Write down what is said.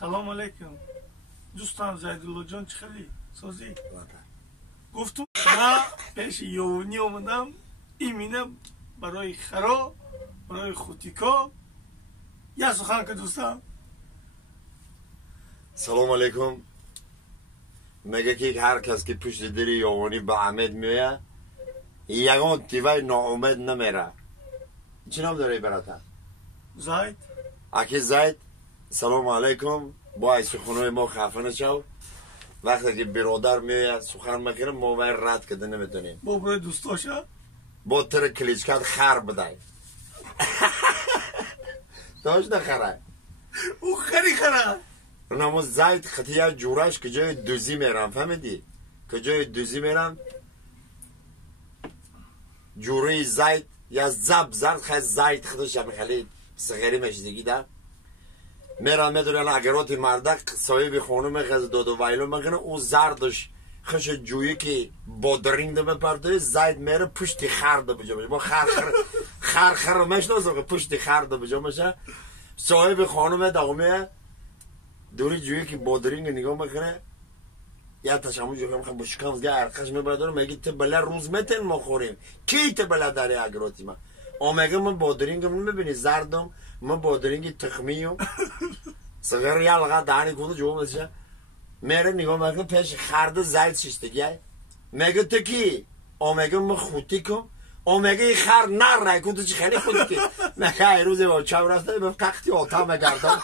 سلام علیکم دوستان. زیدالله جان چه خبری؟ سازی؟ گفتم من پیش یوونی اومدم ایمینه برای خرا برای خوتیکا یا سخن که دوستان. سلام علیکم. میگه که هر کس که پشت دری یوونی به عمد میوه یگان تیوه ناامد نمیره. چی نام داره براتا؟ زید. اکی زید. سلام علیکم. با سخنوی ما خفه نشو. وقتی که برادر میوه سخن میکنه ما باید رد کده نمیتونیم. با برای دوستاشا با تر کلیچکت خر بدای. داشت نخره او خره نامو زید خطیه جورش که جای دوزی میرم. فهمیدی؟ که جای دوزی میرم جوری زید یا زب زرد خیلی زید خودش هم خیلی صغیری مشدگی ده میرم میدونن اگراتی مردک صاحب خانم خیلی دادو ویلو میکنه او زردش خش جویی که با درینده بپرده زید میره پشتی خرده بجا باشه با خر مشناسه که پشتی خرده بجا باشه صاحب خانم داغمه دوری جویی که با درینگ نگاه میکنه یا تشامو جو هم بشکم زگه ارقش میبرداره میگه تبله روز متن ما خوریم کی تبله داره اگراتی ما اومگه من بادرینگم نمیبینی زردم من بادرینگ تخمیم صغیر یالغا دانی کنه جو میشه میره نگاه میکنه پیش خرده زید شیشتگیه میگه تو کی اومگه من خوتی کم اومگه خر نر رای کن تو چی خیلی خوتی که میگه ایروزه با چاو راسته به تختی آتا مگردم